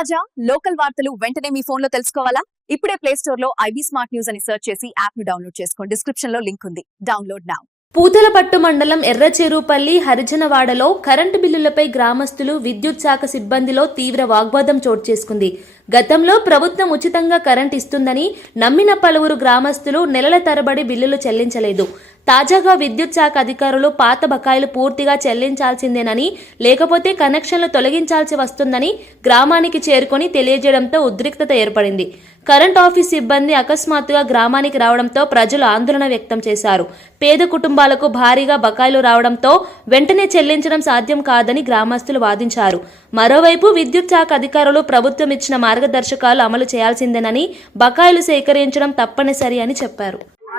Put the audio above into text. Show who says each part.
Speaker 1: తాజా లోకల్ వార్తలు వెంటనే మీ ఫోన్లో తెలుసుకోవాలా? ఇప్పుడే ప్లే స్టోర్లో ఐబీ స్మార్ట్ న్యూస్ అని సెర్చ్ చేసి యాప్ను డౌన్లోడ్ చేసుకోండి. డిస్క్రిప్షన్లో లింక్ ఉంది. డౌన్లోడ్ నౌ
Speaker 2: పూతలపట్టు మండలం ఎర్రచేరుపల్లి హరిజనవాడలో కరెంటు బిల్లులపై గ్రామస్తులు విద్యుత్ శాఖ సిబ్బందిలో తీవ్ర వాగ్వాదం చోటు చేసుకుంది. గతంలో ప్రభుత్వం ఉచితంగా కరెంట్ ఇస్తుందని నమ్మిన పలువురు గ్రామస్తులు నెలల తరబడి బిల్లులు చెల్లించలేదు. తాజాగా విద్యుత్ శాఖ అధికారులు పాత బకాయిలు పూర్తిగా చెల్లించాల్సిందేనని లేకపోతే కనెక్షన్లు తొలగించాల్సి వస్తుందని గ్రామానికి చేరుకొని తెలియజేయడంతో ఉద్రిక్తత ఏర్పడింది. కరెంట్ ఆఫీస్ సిబ్బంది అకస్మాత్తుగా గ్రామానికి రావడంతో ప్రజలు ఆందోళన వ్యక్తం చేశారు. పేద కుటుంబాలకు భారీగా బకాయిలు రావడంతో వెంటనే చెల్లించడం సాధ్యం కాదని గ్రామస్తులు వాదించారు. మరోవైపు విద్యుత్ శాఖ అధికారులు ప్రభుత్వం ఇచ్చిన మార్గదర్శకాలు అమలు చేయాల్సిందేనని బకాయిలు సేకరించడం తప్పనిసరి అని చెప్పారు.